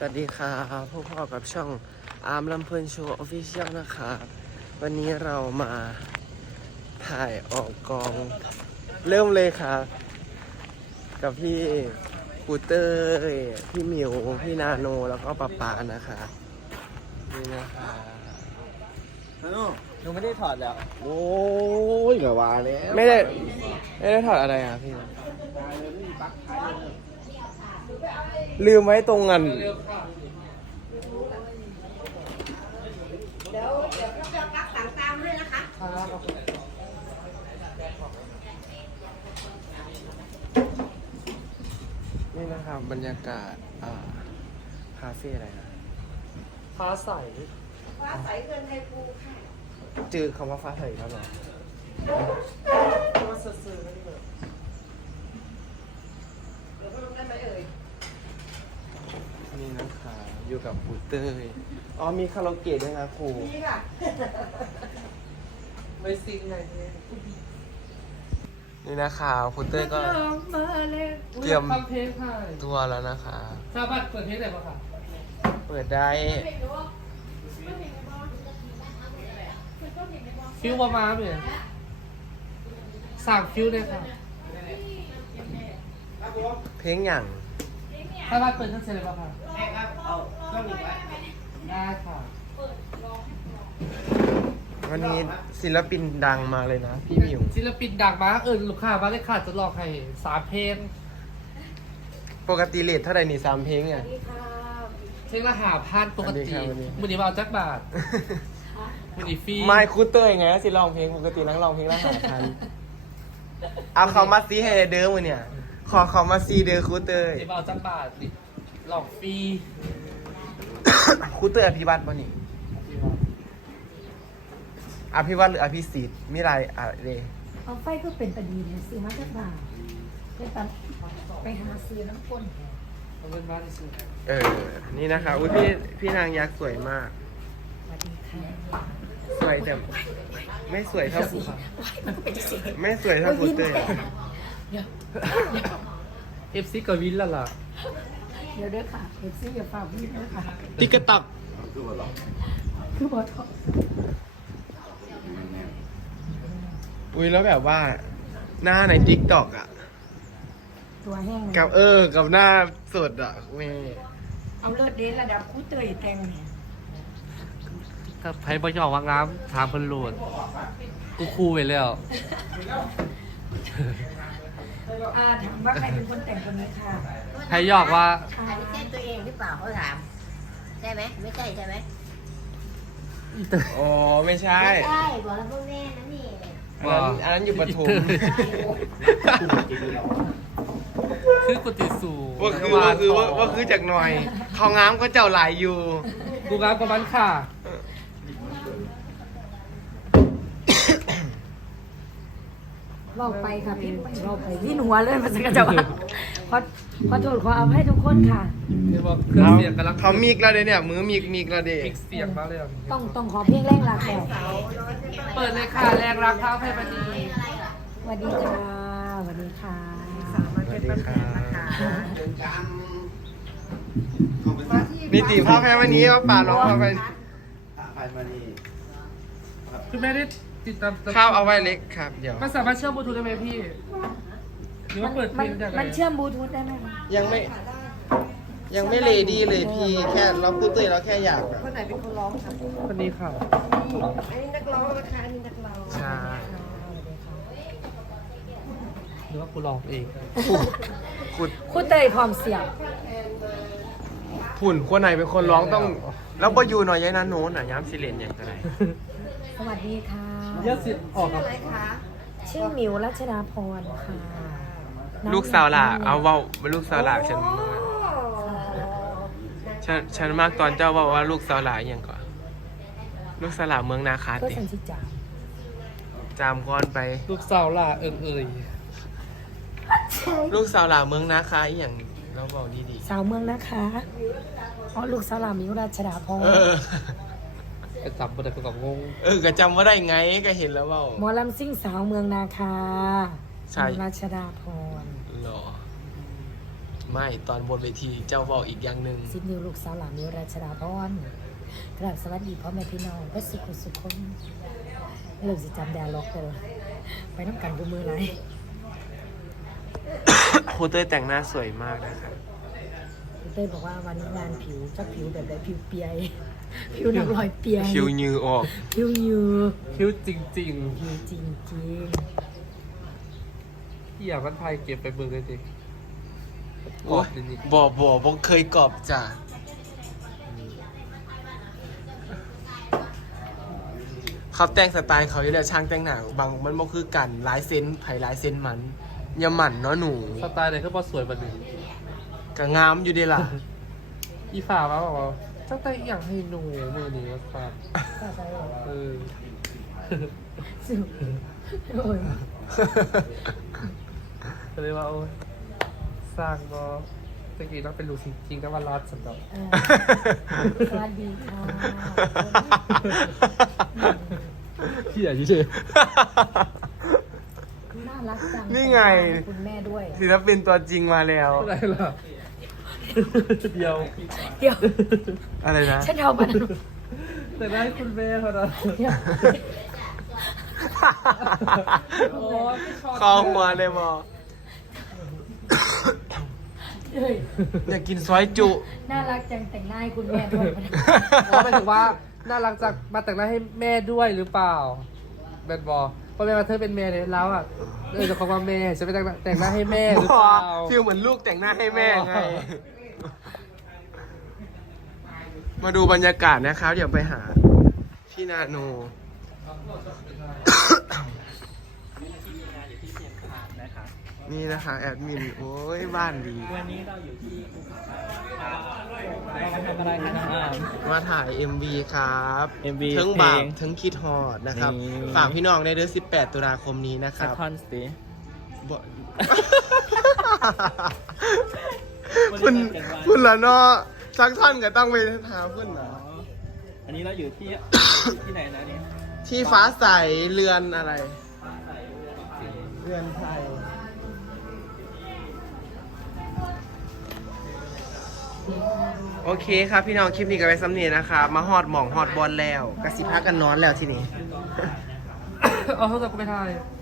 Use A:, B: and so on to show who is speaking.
A: สวัสดีครับพวกพ่อกับช่องอาร์มลำเพลินโชว์ออฟฟิเชียลนะครับวันนี้เรามาถ่ายออกกองเริ่มเลยครับกับพี่ปูเตอร์พี่หมิวพี่นาโนแล้วก็ป๊าป๊านะคะนี่นะคะหนูไม่ได้ถอดแล้ว
B: โอ้ยกะว่าแล้ว
A: ไม่ได้ถอดอะไรอ่ะพี่ลืมไว้ตรงกัน
C: เดี๋ยวกักสั่งตามให้นะคะ
A: นี่นะครับบรรยากาศคาเฟ่อะไรนะ
D: ฟ้าใส
C: ฟ้าใสเกินไทยภูค่ะ
A: เจอคำว่าฟ้าใสแล้วเหรอ
D: ว่าซื่อๆนั่นเลย
C: เดี๋ยวก็ลงได้ไหมเอ่ย
A: นี่นะคะอยู่กับครูเต้ยอ๋อมีคาราโอเกะด้วยนะครู
C: นี่ค่ะ
D: ไม่ซิงไงเนี่ย
A: นี่นะคะครูเต้ยก็ เตรียม
D: ฟังเพลงค่ะ
A: ตัวแล้วนะคะ
D: ชาวบ้านเปิดเพลงไหนบ้างค่ะ
A: เปิดได้
D: ฟิวประมาณเนี่ยสั่งฟิวเลยค่ะ
A: เพลงอย่าง
D: ชาวบ้านเปิดทั้งเซนเลยบ้างค่ะได้ค่ะ
A: วันนี้ศิลปินดังมาเลยนะพี่หมิว
D: ศิลปินดังมากลูกค้ามาเลยค่ะจะลองให้3 เพลง
A: ปกติเลทเท่าไหร่นี่3 เพลงเนี่ย
C: นี่ค่ะ
D: เพลงละ5,000ปกติ
A: สวัสดีครับ
D: มือนี้มาเอาจักบาทมือนี้ฟรี
A: ไม่ครูเต้ยไงสิร้องเพลงปกตินักร้องเพลงละเอาเขามาซีให้เด้อมือเนี่ยขอเขามาซีเด้อครูเต้ย
D: มือนี้มาเอาจักบาทนี่ลองฟรี
A: ครูเต้ยอภิวัตรป่ะนี่อภิวัตรหรืออภิสิทธิ์มีอะไรอะไร
C: เอาไฟก็เป็นตะดีเนี่ยซื้อมาจากบ้านเป็นตะไปหาซื้อน้ำข้น
D: เอาเงินมาที่สุด
A: นี่นะคะอุ้ยพี่นางยักษ์สวยมาก
C: สวัสดีค่ะ
A: สวยแต่ไม่สวยเท่าครูค่ะ
C: มันก็เป็นเสียง
A: ไม่สวยเท่าครูเต้ย
C: เดี๋ยว
D: FC กับวินแล้วล่ะ
C: เดี๋ยวเด้อค่ะเดี๋ยวซื้ออย่าฝากพี่ด้วยค่ะ
A: ติ๊กตัก
C: คือบอทอ
A: อุ้ยแล้วแบบว่า หน้าในติ๊กต็อกอ่ะ
C: ตัวแห้ง
A: กับกับหน้าสดอ่ะแม่
C: เอาเลิศเดนระดับคู่เตยแตงเนี่ย
D: ถ้าไพ่บอยอว่างน้ำถามเพิ่นโหลดกูคูไปแล้ว
C: ถามว่าใครเป็นคนแต่งคนนี้ค่ะ
D: ไพ่ยอกว่า
E: อันนี้ใช่ตัวเองหรือเปล่าเขาถามใช่ไหมไม่ใช่ใช่ไหม
A: อ๋อไม่ใช่
E: ไม่ใช่บอกแล้วพวกแม่นะนี่
A: อันนั้นอยู่ปทุม
D: คือกุฏิสู
A: ว่าคือจากหน่อย เขาง้ามก็เจ้าหลายอยู่
D: กูงามประมาณค่ะ
C: เราไปค่ะพี่เราไปที่หัวเลยมันจะกระจะว่าขอโทษขออภัยทุกคนค่ะ
D: เรียกว่าเครื่องเสียงกำลัง
A: เขามีกแล้วเด้เนี่ยมือมีกแล้วเด้
D: มิกเสียงมาเลยอ่ะ
C: ต้องขอเพลงแรงรักแล้ว
D: เปิดเลยค่ะแรงรักเท้าไพ่บันนี้
C: สวัสดีค่ะสวัสดีค่ะ
A: สวัสดีค่ะมีตีภาพแพ้วันนี้ว่าป่าร้องภาพไป
B: ผ่านมานี่
D: คุณแม่ได้ติดตาม
A: ข้าวเอาไว้เล็กครับ เดี๋ยว
D: มันสามารถเชื่อมบลูทูธได้ไหมพี่ หรือว่าเปิดเพลงจากไหน
C: มันเชื่อมบลูทูธได้ไหม
A: ยังไม่เลดี้เลยพี่แค่เราพูดตัวเราแค่อยากแบบ
C: คนไหนเป็นคนร้องคะ
D: คนนี้ค่ะ
C: อันนี้นักร้องนะคะอันนี้นักร้อง
A: ใช่
D: หรือว่ากูลองเอง
A: ขุด
C: คุณเตยพร้อมเสียง
A: ผุ่นคนไหนเป็นคนร้องต้อง แล้วพออยู่หน่อยยัยนะโน้นอ่ะย้ำสิเลนอย่างไร
C: สวัสดีค่ะ
D: เยอะสิออกกับ
C: ชื่อหมิวรัชดาพรค่ะน้อง
A: ลูกสาวหล่ะเอาเว่าลูกสาวหล่ะฉันมากตอนเจ้าว่าลูกสาวหล่ะอย่างก่อนลูกสาวหล่ะเมืองนาคา
C: ก็
A: ติ
C: สันติจ่า
A: จามก้อนไป
D: ลูกสาวล่ะเอ่ย
A: ลูกสาวหล่ะเมืองนาคาอหย่างเราบอกดี
C: สาวเมืองนะคะอ๋อลูกสาวหลามิวรัชดาพ
A: ๆ
C: ร
D: ไปจับบนไดเป็นกับงง
A: ก็จำว่าได้ไงก็เห็นแล้วเปล่า
C: หมอลำซิ่งสาวเมืองนาคา
A: ใช่
C: รัชดาพร
A: หรอไม่ตอนบนเวทีเจ้าบอกอีกอย่างหนึ่ง
C: ซิดนิวลูกสาวหลานนิวราชดาพรกราบสวัสดีพ่อแม่พี่น้องก็สุขสุขคนเริ่มสิจำแดร์ล็อกเลยไปน้ำกันกูมือไร
A: ครูเต้ยแต่งหน้าสวยมากนะครับ
C: เต้ยบอกว่าวันนี้งานผิวจะผิวแบบไหนผิวเปียยผิวหนักรอยเปียย
A: คิวยือออก
C: ผิวยือ
D: คิ้วจริง
C: ผิวจริง
D: ๆที่อยากมันไทยเก็บไปเบิ่งเลยสิ
A: โอ้ยบ่เคยกรอบจ้ะเขาแต่งสไตล์เขาอยู่แล้วช่างแต่งหน้าบางมันบ่คือกันหลายเซนไผหลายเซนมันอย่าหมั่นเนาะหนู
D: สไตล์ไหนคือพอสวยแบบนี้
A: ก็งามอยู่ดีล่ะ
D: อีฝ่ามาบอกว่าตั้งแต่อยากให้หนูมือนี้ครับ
C: ๆก็ใช่หรอ
D: เออ
C: สิวโอ้ย
D: ก็เลยว่าโอ้ยสร้างก็ตะกี้ต้องเป็นลูกจริงๆแต่ว่ารอดสำหรับ
C: สวัสดีค่ะ
D: ที่อยากเฉย
C: น่ารักจัง
A: นี่ไง
C: คุณแม่ด้วย
A: ศิลปินตัวจริงมาแล้ว
D: อะไรล่ะเดียว
C: เดี๋ยว
A: อะไรนะ
C: ฉันเอามา
D: แต่ได้คุณแม่เขานะ
C: เดี๋ยว
D: โอ้ยไม่ชอบ
A: คอหัวเลยบอ
C: เฮ้ย
A: อยากกินซอยจุ
C: น่ารักจังแต่งหน้าให้คุณแม่ด้วย
D: เพราะหมายถึงว่าน่ารักจากมาแต่งหน้าให้แม่ด้วยหรือเปล่าแบนบอเพราะแม่มาเธอเป็นแม่เนี่ยแล้วอ่ะจะคำว่าแม่จะไปแต่งหน้าให้แม่หรือเปล่า
A: ฟิลเหมือนลูกแต่งหน้าให้แม่ไง มาดูบรรยากาศนะครับ เดี๋ยวไปหาพี่นาโน นี่นะคะแอดมิน โอ้ยบ้านดี
F: วันนี้เราอยู่ที่ภูเขาเรามาทำอะไรกันนะครับ
A: มาถ่าย MV ครับ
F: MV
A: ทั้ง
F: เพล
A: บาป
F: ง
A: ทั้งคิดฮอดนะครับ
F: นี่
A: ฝากพี่น้องในเดือน18 ตุลาคมนี้นะค
F: สัก
A: รับ
F: ท่อนสิ
A: บ่
F: วัน
A: พุ่น
F: นี้นัดกันว่า
A: พุ่นละเนาะสักท่อนก็ต้องไปหาพุ่นนะ
F: อันนี้เราอยู่ที่ ที่ไหนนะเนี่ย
A: ที่ฟ้าใสเรือนอะไร เรือนไทย โอเคครับพี่น้องคลิปนี้ก็ไปซ้ำเนียนะครับ มาฮอดหม่องฮอดบอลแล้วกระสิพักกันนอนแล้วทีนี้
D: เอาโทรศัพท์กูไปถ่าย